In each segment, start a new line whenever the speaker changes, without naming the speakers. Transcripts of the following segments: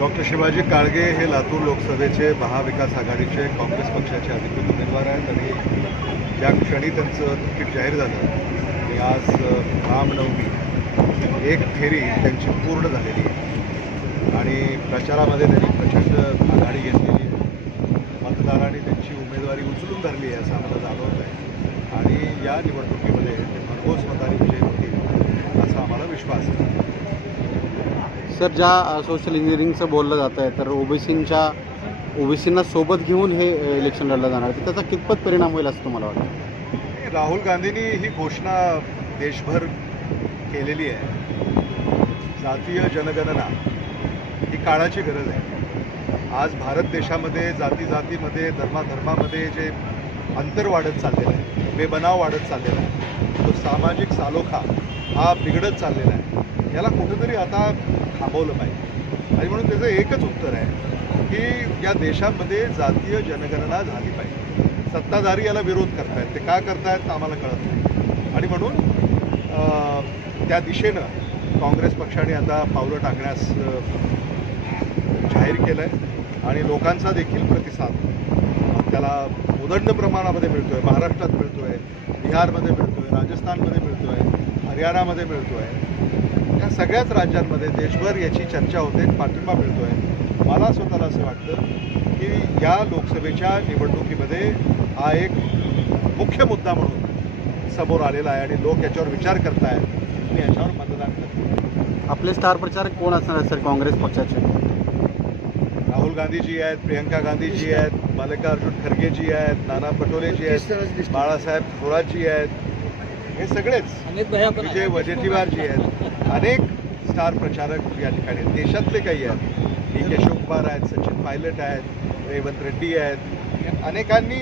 Doctor Shivaji Kalge हे लातूर लोकसभेचे महाविकास आघाडीचे काँग्रेस पक्षाचे अधिकृत उमेदवार आहेत आणि ज्या क्षणी त्यांचं तिकीट जाहीर झालं आणि आज रामनवमी एक फेरी त्यांची पूर्ण झालेली आहे. आणि प्रचारामध्ये त्यांनी प्रचंड आघाडी घेतलेली आहे. मतदारांनी त्यांची उमेदवारी उचलून धरली आहे असं आम्हाला जाणवत आहे. आणि या निवडणुकीमध्ये ते भरघोस मताने विजयी होतील असा आम्हाला विश्वास आहे.
सर ज्या सोशल इंजिनिअरिंगचं बोललं जात आहे तर ओबीसींच्या ओबीसींना सोबत घेऊन हे इलेक्शन लढलं जाणार तर त्याचा कितपत परिणाम होईल असं तुम्हाला वाटतं?
राहुल गांधींनी ही घोषणा देशभर केलेली आहे. जातीय जनगणना ही काळाची गरज आहे. आज भारत देशामध्ये जाती जातीमध्ये धर्माधर्मामध्ये जे अंतर वाढत चाललेलं आहे बेबनाव वाढत चाललेला आहे तो सामाजिक सालोखा हा बिघडत चाललेला आहे. याला कुठेतरी आता थांबवलं पाहिजे. आणि म्हणून त्याचं एकच उत्तर आहे की या देशामध्ये जातीय जनगणना झाली पाहिजे. सत्ताधारी याला विरोध करतायत. ते का करतायत आम्हाला कळत नाही. आणि म्हणून त्या दिशेनं काँग्रेस पक्षाने आता पावलं टाकण्यास जाहीर केलं आहे आणि लोकांचा देखील प्रतिसाद त्याला उदंड प्रमाणामध्ये मिळतो आहे महाराष्ट्रात मिळतो आहे बिहारमध्ये मिळतो आहे राजस्थानमध्ये मिळतो आहे हरियाणामध्ये मिळतो आहे या सगळ्याच राज्यांमध्ये देशभर याची चर्चा होते पाठिंबा मिळतो आहे मला स्वतःला असं वाटतं की या लोकसभेच्या निवडणुकीमध्ये हा एक मुख्य मुद्दा म्हणून समोर आलेला आहे आणि लोक याच्यावर विचार करतायत आणि याच्यावर मतदान करतात
आपले स्टार प्रचारक कोण असणार आहेत सर? काँग्रेस पक्षाचे.
राहुल गांधीजी आहेत प्रियंका गांधीजी आहेत मल्लिकार्जुन खरगेजी आहेत नाना पटोलेजी आहेत बाळासाहेब थोरातजी आहेत. हे सगळेच विजय वडेट्टीवारजी आहेत अनेक स्टार प्रचारक या ठिकाणी आहेत. देशातले काही आहेत. डी के शिवकुमार आहेत सचिन पायलट आहेत रेवंत रेड्डी आहेत. अनेकांनी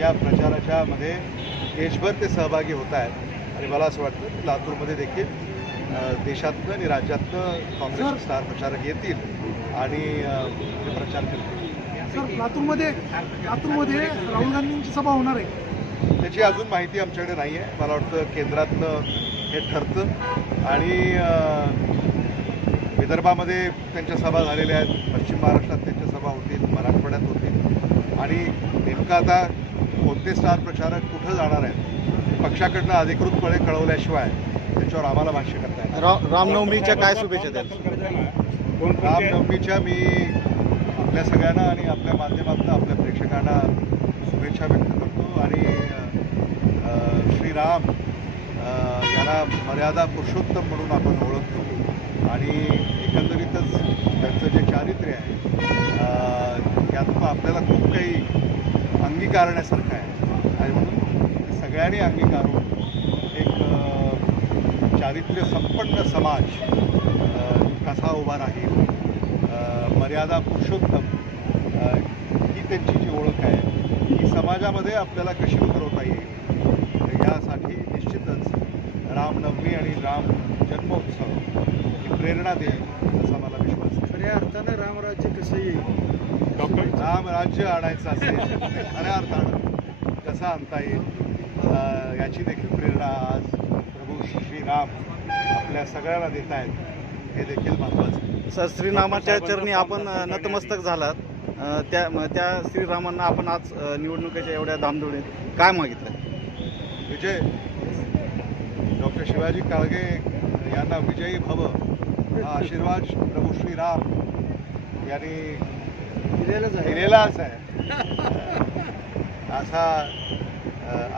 या प्रचाराच्या मध्ये देशभर ते सहभागी होत आहेत. आणि मला असं वाटतं की लातूरमध्ये देखील देशातनं आणि राज्यातनं काँग्रेसचे स्टार प्रचारक येतील आणि ते प्रचार करतील.
सर लातूरमध्ये लातूरमध्ये राहुल गांधींची सभा होणार आहे.
त्याची अजून माहिती आमच्याकडे नाही आहे मला वाटतं केंद्रातनं हे ठरतं. आणि विदर्भामध्ये त्यांच्या सभा झालेल्या आहेत. पश्चिम महाराष्ट्रात त्यांच्या सभा होतील मराठवाड्यात होतील. आणि नेमकं आता कोणते स्टार प्रचारक कुठं जाणार आहेत? पक्षाकडनं अधिकृतपणे कळवल्याशिवाय त्याच्यावर आम्हाला भाष्य करता येणार
रा- रामनवमीच्या काय शुभेच्छा द्याल
रामनवमीच्या मी आपल्या सगळ्यांना आणि आपल्या माध्यमातून आपल्या प्रेक्षकांना शुभेच्छा व्यक्त करतो. आणि श्रीराम याला मर्यादा पुरुषोत्तम म्हणून आपण ओळखतो. आणि एकंदरीतच त्यांचं जे चारित्र्य आहे त्यातून यातून आपल्याला खूप काही अंगीकारण्यासारखं आहे. आणि म्हणून सगळ्यांनी अंगीकारून एक चारित्र्य संपन्न समाज कसा उभा राहील मर्यादा पुरुषोत्तम ही त्यांची जी ओळख आहे ही समाजामध्ये आपल्याला कशी उतरवता येईल? यासाठी निश्चितच रामनवमी आणि राम जन्मोत्सव ही प्रेरणा देईल असा मला विश्वास आहे.
खऱ्या अर्थानं रामराज्य कसं येईल?
डॉक्टर? राम राज्य आणायचं असेल खऱ्या अर्थानं कसं आणता येईल? याची देखील प्रेरणा आज प्रभू श्रीराम आपल्या सगळ्यांना देत आहेत. हे देखील महत्त्वाचं
सर श्रीरामाच्या चरणी आपण नतमस्तक झालात. त्या त्या श्रीरामांना आपण आज निवडणुकीच्या एवढ्या धामधुडीत काय मागितलं?
विजय. डॉक्टर शिवाजी काळगे यांना विजयी भव. हा आशीर्वाद प्रभू श्रीराम यांनी
दिलेलंच आहे.
दिलेलाच आहे. असा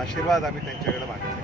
आशीर्वाद आम्ही त्यांच्याकडे मागतो